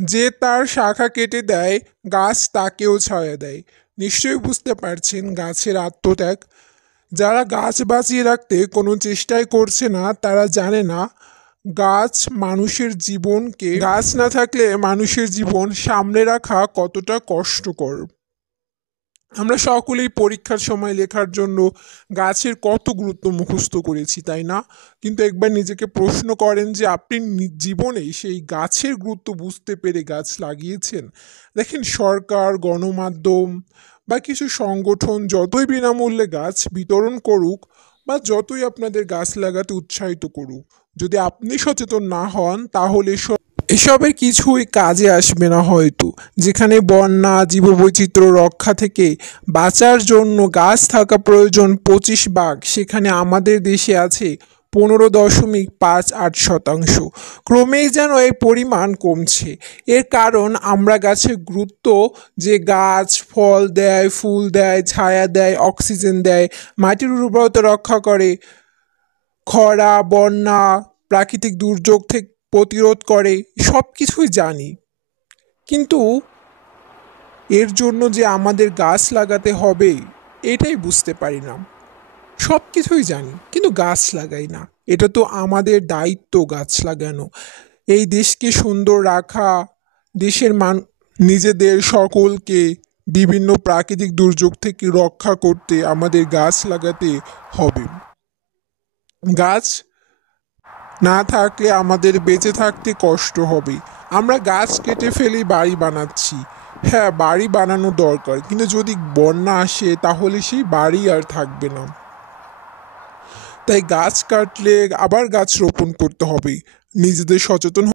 যে তার শাখা কেটে দেয় গাছ তাকেও ছায়া দেয়। নিশ্চয়ই বুঝতে পারছেন গাছের আত্মত্যাগ। যারা গাছ বাঁচিয়ে রাখতে কোনো চেষ্টাই করছে না তারা জানে না গাছ না থাকলে মানুষের জীবন সামলে রাখা কতটা কষ্টকর। আমরা সকলেই পরীক্ষার সময় লেখার জন্য গাছের কত গুরুত্ব মুখস্থ করেছি, তাই না? কিন্তু একবার নিজেকে প্রশ্ন করেন যে আপনি জীবনে সেই গাছের গুরুত্ব বুঝতে পেরে গাছ লাগিয়েছেন? দেখেন, সরকার, গণমাধ্যম বা কিছু সংগঠন যতই বিনামূল্যে গাছ বিতরণ করুক বা যতই আপনাদের গাছ লাগাতে উৎসাহিত করুক, যদি আপনি সচেতন না হন তাহলে এসবের কিছুই কাজে আসবে না হয়তো। যেখানে বন্যা, জীববৈচিত্র্য রক্ষা থেকে বাঁচার জন্য গাছ থাকা প্রয়োজন 25 ভাগ, সেখানে আমাদের দেশে আছে 15.58%। ক্রমেই যেন এই পরিমাণ কমছে। এর কারণ আমরা গাছের গুরুত্ব, যে গাছ ফল দেয়, ফুল দেয়, ছায়া দেয়, অক্সিজেন দেয়, মাটির উর্বরতা রক্ষা করে, খরা, বন্যা, প্রাকৃতিক দুর্যোগ থেকে প্রতিরোধ করে, সব কিছুই জানি। কিন্তু এর জন্য যে আমাদের গাছ লাগাতে হবে এটাই বুঝতে পারি না। সব কিছুই জানি কিন্তু গাছ লাগাই না। এটা তো আমাদের দায়িত্ব গাছ লাগানো, এই দেশকে সুন্দর রাখা, দেশের নিজেদের সকলকে বিভিন্ন প্রাকৃতিক দুর্যোগ থেকে রক্ষা করতে আমাদের গাছ লাগাতে হবে। গাছ না থাকলে আমাদের বেঁচে থাকতে কষ্ট হবে। আমরা গাছ কেটে ফেলি, বাড়ি বানাচ্ছি। হ্যাঁ, বাড়ি বানানো দরকার, কিন্তু যদি বন্যা আসে তাহলে সেই বাড়ি আর থাকবে না। তাই গাছ কাটলে আবার গাছ রোপণ করতে হবে। নিজেদের সচেতন